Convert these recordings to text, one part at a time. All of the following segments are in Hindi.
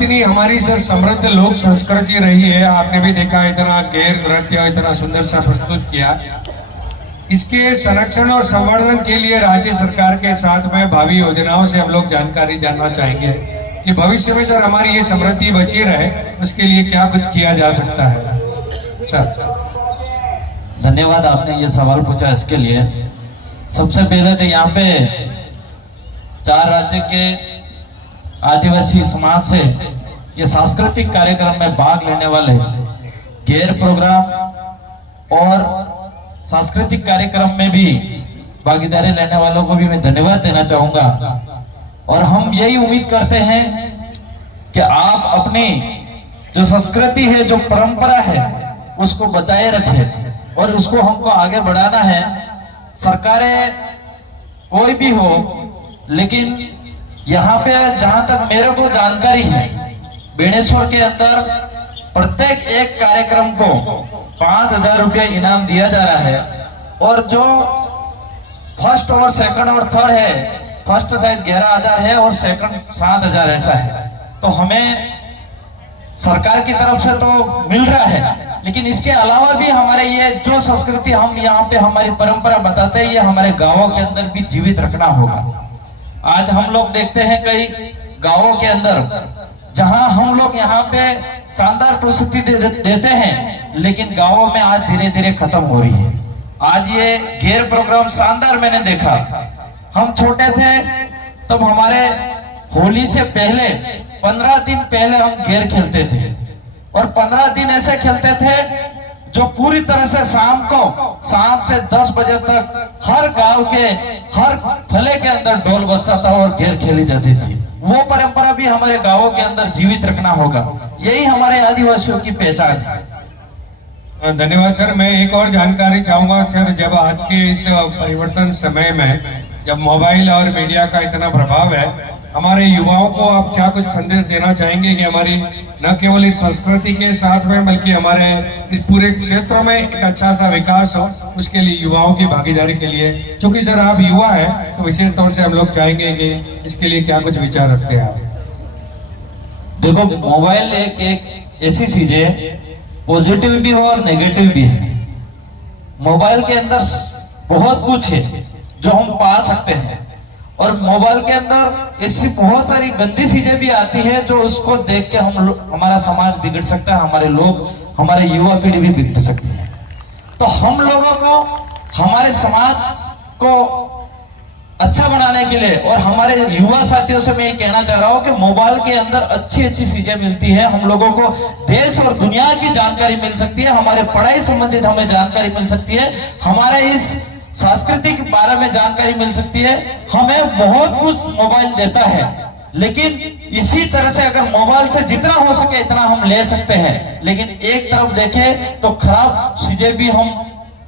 इतनी हमारी सर समृद्ध लोक संस्कृति रही है, आपने भी देखा इतना गैर नृत्य इतना सुंदर सा प्रस्तुत किया। इसके संरक्षण और संवर्धन के लिए राज्य सरकार के साथ में भावी योजनाओं से हम लोग जानकारी जानना चाहेंगे कि भविष्य में सर हमारी ये समृद्धि बची रहे, उसके लिए क्या कुछ किया जा सकता है सर। धन्यवाद, आपने ये सवाल पूछा इसके लिए। सबसे पहले तो यहाँ पे 4 राज्य के आदिवासी समाज से ये सांस्कृतिक कार्यक्रम में भाग लेने वाले गैर प्रोग्राम और सांस्कृतिक कार्यक्रम में भी भागीदारी लेने वालों को भी मैं धन्यवाद देना चाहूंगा। और हम यही उम्मीद करते हैं कि आप अपनी जो संस्कृति है, जो परंपरा है, उसको बचाए रखें और उसको हमको आगे बढ़ाना है। सरकारें कोई भी हो, लेकिन यहाँ पे जहां तक मेरे को जानकारी है, बेणेश्वर के अंदर प्रत्येक एक कार्यक्रम को 5,000 रुपया इनाम दिया जा रहा है। और जो फर्स्ट और सेकंड और थर्ड है, फर्स्ट शायद 11,000 है और सेकंड 7,000 ऐसा है। तो हमें सरकार की तरफ से तो मिल रहा है, लेकिन इसके अलावा भी हमारे ये जो संस्कृति हम यहाँ पे हमारी परंपरा बताते हैं, ये हमारे गांवों के अंदर भी जीवित रखना होगा। आज हम लोग देखते हैं कई गांवों के अंदर जहां हम लोग यहाँ पे शानदार प्रस्तुति देते हैं, लेकिन गांवों में आज धीरे धीरे खत्म हो रही है। आज ये गैर प्रोग्राम शानदार मैंने देखा। हम छोटे थे तब हमारे होली से पहले 15 दिन पहले हम गैर खेलते थे, और 15 दिन ऐसे खेलते थे जो पूरी तरह से शाम को 7 से 10 बजे तक हर गांव के हर थले के अंदर ढोल बजता था और गैर खेली जाती थी। वो परंपरा भी हमारे गांवों के अंदर जीवित रखना होगा। यही हमारे आदिवासियों की पहचान है। धन्यवाद सर। मैं एक और जानकारी चाहूंगा कि जब आज के इस परिवर्तन समय में जब मोबाइल और मीडिया का इतना प्रभाव है, हमारे युवाओं को आप क्या कुछ संदेश देना चाहेंगे कि हमारी न केवल इस संस्कृति के साथ में बल्कि हमारे इस पूरे क्षेत्र में एक अच्छा सा विकास हो, उसके लिए युवाओं की भागीदारी के लिए, क्योंकि सर आप युवा हैं तो विशेष तौर से हम लोग चाहेंगे कि इसके लिए क्या कुछ विचार रखते हैं आप। देखो, मोबाइल एक ऐसी चीज है, पॉजिटिव भी हो और नेगेटिव भी है। मोबाइल के अंदर बहुत कुछ है जो हम पा सकते हैं, और मोबाइल के अंदर ऐसी बहुत सारी गंदी चीजें भी आती है जो उसको देख के हमारा समाज बिगड़ सकता है, हमारे लोग, हमारे युवा पीढ़ी भी बिगड़ सकती है। तो हम लोगों को हमारे समाज को अच्छा बनाने के लिए और हमारे युवा साथियों से मैं ये कहना चाह रहा हूँ कि मोबाइल के अंदर अच्छी अच्छी चीजें मिलती है। हम लोगों को देश और दुनिया की जानकारी मिल सकती है, हमारे पढ़ाई संबंधित हमें जानकारी मिल सकती है, हमारे इस संस्कृति के बारे में जानकारी मिल सकती है। हमें बहुत कुछ मोबाइल देता है, लेकिन इसी तरह से अगर मोबाइल से जितना हो सके इतना हम ले सकते हैं, लेकिन एक तरफ देखें तो खराब चीजें भी हम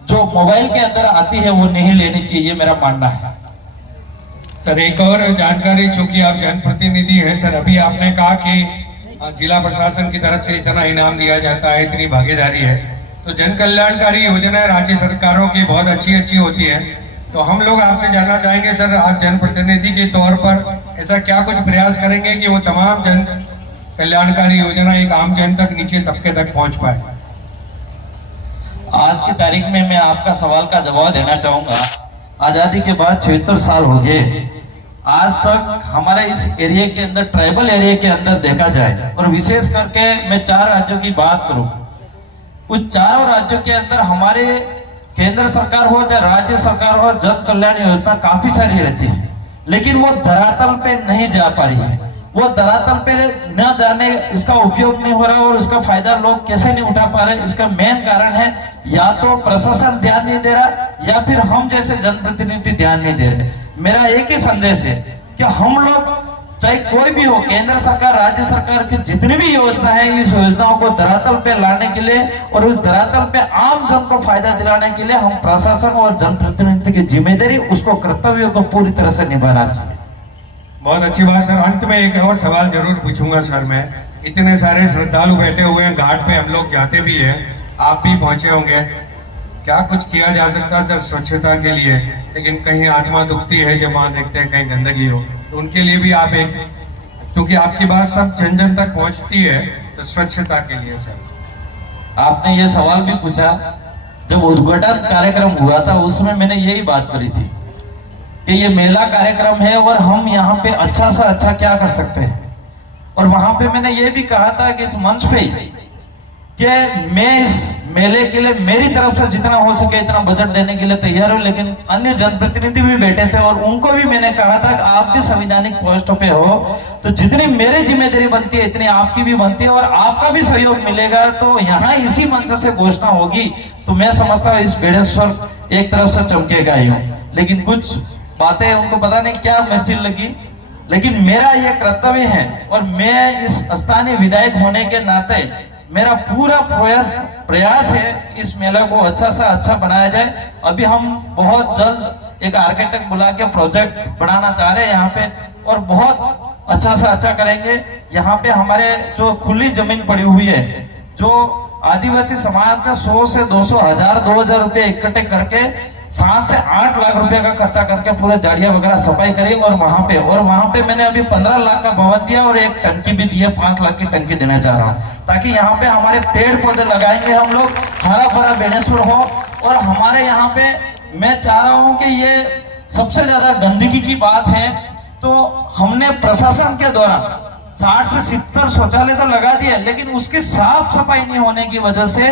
जो मोबाइल के अंदर आती है वो नहीं लेनी चाहिए, मेरा मानना है। सर एक और जानकारी, चूंकि आप जनप्रतिनिधि हैं सर, अभी आपने कहा कि जिला प्रशासन की तरफ से इतना इनाम दिया जाता है, इतनी भागीदारी है, तो जन कल्याणकारी योजनाएं राज्य सरकारों की बहुत अच्छी अच्छी होती है। तो हम लोग आपसे जानना चाहेंगे सर, आप जनप्रतिनिधि के तौर पर ऐसा क्या कुछ प्रयास करेंगे कि वो तमाम जन कल्याणकारी योजना एक आम जन तक, नीचे तबके तक पहुंच पाए। आज की तारीख में मैं आपका सवाल का जवाब देना चाहूंगा। आजादी के बाद 76 साल हो गए, आज तक हमारे इस एरिया के अंदर, ट्राइबल एरिया के अंदर देखा जाए, और विशेष करके मैं 4 राज्यों की बात करूं, उन चारों राज्यों के अंदर हमारे केंद्र सरकार हो चाहे राज्य सरकार हो, जन कल्याण योजना काफी सारी रहती है, लेकिन वो धरातल पे नहीं जा पा रही है। वो धरातल पे न जाने, इसका उपयोग नहीं हो रहा और इसका फायदा लोग कैसे नहीं उठा पा रहे। इसका मेन कारण है या तो प्रशासन ध्यान नहीं दे रहा, या फिर हम जैसे जनप्रतिनिधि ध्यान नहीं दे रहे। मेरा एक ही संदेश है कि हम लोग, चाहे कोई भी हो, केंद्र सरकार, राज्य सरकार की जितनी भी योजना है, इस योजनाओं को धरातल पे लाने के लिए और उस धरातल पे आम जन को फायदा दिलाने के लिए हम प्रशासन और जनप्रतिनिधि की जिम्मेदारी, उसको कर्तव्य को पूरी तरह से निभाना चाहिए। बहुत अच्छी बात सर। अंत में एक और सवाल जरूर पूछूंगा सर मैं, इतने सारे श्रद्धालु बैठे हुए हैं घाट पे, हम लोग जाते भी हैं, आप भी पहुंचे होंगे, क्या कुछ किया जा सकता है सर स्वच्छता के लिए? लेकिन कहीं आत्मा दुखती है जब वहां देखते हैं कहीं गंदगी हो, तो उनके लिए भी आप एक क्योंकि आपकी बात सब जन जन तक पहुंचती है। तो स्वच्छता के लिए सर, आपने ये सवाल भी पूछा, जब उद्घाटन कार्यक्रम हुआ था उसमें मैंने यही बात करी थी कि ये मेला कार्यक्रम है और हम यहाँ पे अच्छा से अच्छा क्या कर सकते हैं। और वहां पे मैंने ये भी कहा था कि इस मंच पे कि मैं इस मेले के लिए मेरी तरफ से जितना हो सके इतना बजट देने के लिए तैयार हूं, लेकिन अन्य जनप्रतिनिधि भी बैठे थे और उनको भी मैंने कहा था कि आप भी संवैधानिक पोस्ट पे हो तो जितनी मेरी जिम्मेदारी बनती है इतनी आपकी भी बनती है और आपका भी सहयोग मिलेगा। तो यहाँ इसी मंच से घोषणा होगी तो मैं समझता हूँ इस बेड़ेश्वर एक तरफ से चमकेगा ही हूँ। लेकिन कुछ बातें उनको पता नहीं क्या मिर्ची लगी, लेकिन मेरा यह कर्तव्य है और मैं इस स्थानीय विधायक होने के नाते मेरा पूरा प्रयास है इस मेला को अच्छा से अच्छा बनाया जाए। अभी हम बहुत जल्द एक आर्किटेक्ट बुला के प्रोजेक्ट बनाना चाह रहे हैं यहाँ पे और बहुत अच्छा से अच्छा करेंगे। यहाँ पे हमारे जो खुली जमीन पड़ी हुई है, जो आदिवासी समाज का 100 से 200 1000 2000 रुपए इकट्ठे करके 7 से 8 लाख रुपए का खर्चा करके पूरे झाड़ियां वगैरह सफाई करी और वहां पे मैंने अभी 15 लाख का भवन दिया और एक टंकी भी दी है, 5 लाख की टंकी देना चाह रहा हूं ताकि यहाँ पे हमारे पेड़ पौधे लगाएंगे हम लोग, हरा भरा बेड़ेश्वर हो। और हमारे यहाँ पे मैं चाह रहा हूँ कि ये सबसे ज्यादा गंदगी की बात है तो हमने प्रशासन के द्वारा 60 से 70 शौचालय तो लगा दिए, लेकिन उसकी साफ सफाई नहीं होने की वजह से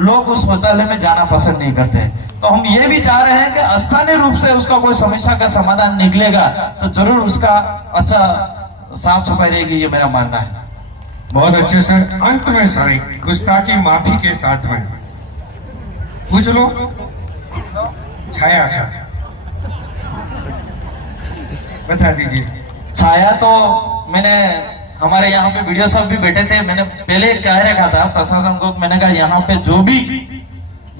लोग उस शौचालय में जाना पसंद नहीं करते। तो हम ये भी चाह रहे हैं कि स्थानीय रूप से उसका कोई समस्या का समाधान निकलेगा तो जरूर उसका अच्छा साफ सफाई रहेगी, ये मेरा मानना है। बहुत अच्छे सर। अंत में सर एक गुस्ताखी माफी के साथ में पूछ लो छाया सर, बता दीजिए। छाया तो मैंने हमारे यहाँ पे वीडियो सब भी बैठे थे, मैंने पहले कह रखा था प्रशासन को, मैंने कहा यहाँ पे जो भी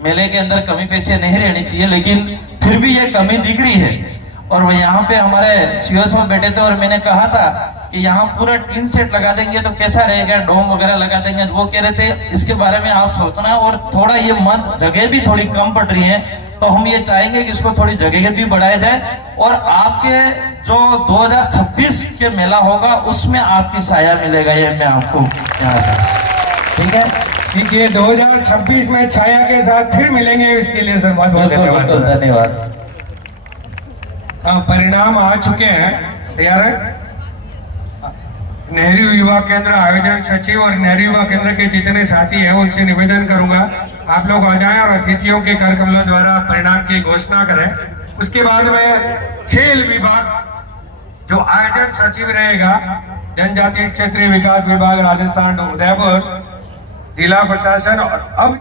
मेले के अंदर कमी पेशी नहीं रहनी चाहिए, लेकिन फिर भी ये कमी दिख रही है। और वो यहाँ पे हमारे सीओ बैठे थे और मैंने कहा था कि यहाँ पूरा टीन सेट लगा देंगे तो कैसा रहेगा, डोम वगैरह लगा देंगे। वो कह रहे थे इसके बारे में आप सोचना, और थोड़ा ये मंच जगह भी थोड़ी कम पड़ रही है तो हम ये चाहेंगे कि इसको थोड़ी जगह भी बढ़ाया जाए और आपके जो 2026 के मेला होगा उसमें आपकी सहायता मिलेगा, ये मैं आपको कहना चाहता हूं। ठीक है, ठीक है। 2026 में छाया के साथ फिर मिलेंगे, इसके लिए सर बहुत बहुत धन्यवाद। धन्यवाद। परिणाम आ चुके हैं, तैयार है। नेहरू युवा केंद्र आयोजन सचिव और नेहरू युवा केंद्र के जितने साथी हैं उनसे निवेदन करूंगा आप लोग आ जाएं और अतिथियों के कर कमलों द्वारा परिणाम की घोषणा करें। उसके बाद में खेल विभाग जो आयोजन सचिव रहेगा, जनजातीय क्षेत्रीय विकास विभाग राजस्थान उदयपुर, जिला प्रशासन और अब